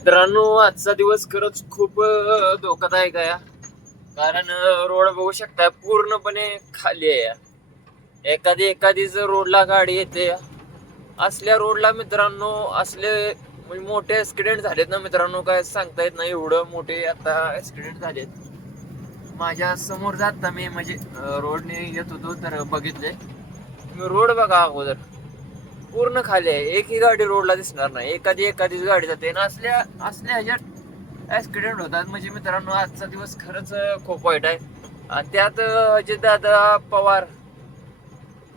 मित्रांनो, आजचा दिवस खरंच खूप धोकादायक आहे. कारण रोड बघू शकता पूर्णपणे खाली आहे. एखादी जर रोडला गाडी येते, असल्या रोडला मित्रांनो असले म्हणजे मोठे ऍक्सिडेंट झालेत ना मित्रांनो, काय सांगता येत नाही. एवढं मोठे आता ऍक्सिडेंट झालेत. माझ्या समोर जाता मी म्हणजे रोडने येत होतो तर बघितले. तुम्ही रोड बघा अगोदर, पूर्ण खाली आहे. एकही गाडी रोडला दिसणार नाही. एखादीच गाडी जाते ना. असल्या असल्या ह्याच्यात ऍक्सिडेंट होतात. म्हणजे मित्रांनो, आजचा दिवस खरंच खूप वाईट आहे. आणि त्यात अजितदादा पवार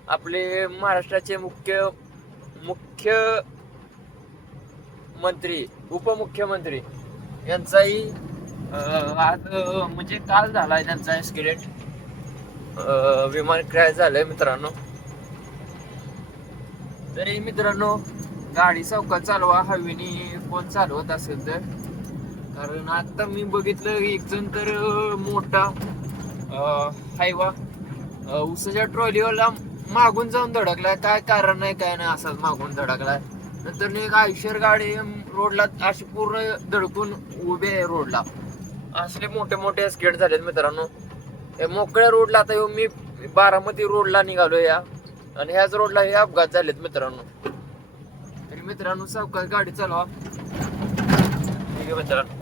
आपले महाराष्ट्राचे मुख्य मुख्य मंत्री, उपमुख्यमंत्री यांचाही आज म्हणजे काल झालाय त्यांचा ऍक्सिडेंट. विमान क्रॅश झालंय मित्रांनो. तरी मित्रांनो, गाडी सावकाश चालवा, हवेने कोण चालवत असेल तर. कारण आता मी बघितलं एक जण तर मोठा हायवा उसाच्या ट्रॉलीवाला मागून जाऊन धडकलाय. काय कारण नाही काय नाही, असाच मागून धडकलाय. नंतर एक आयशर गाडी रोडला अशी पूर्ण धडकून उभे आहे रोडला. असले मोठे मोठे ऍक्सिडेंट झालेत मित्रांनो. मोकळ्या रोडला आता येऊन मी बारामती रोडला निघालो या, आणि ह्याच रोडला हे अपघात झालेत मित्रांनो. तरी मित्रांनो, सावकाश गाडी चालवा. ठीक आहे मित्रांनो.